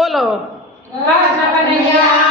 બોલો. કૃષ્ણ કનૈયા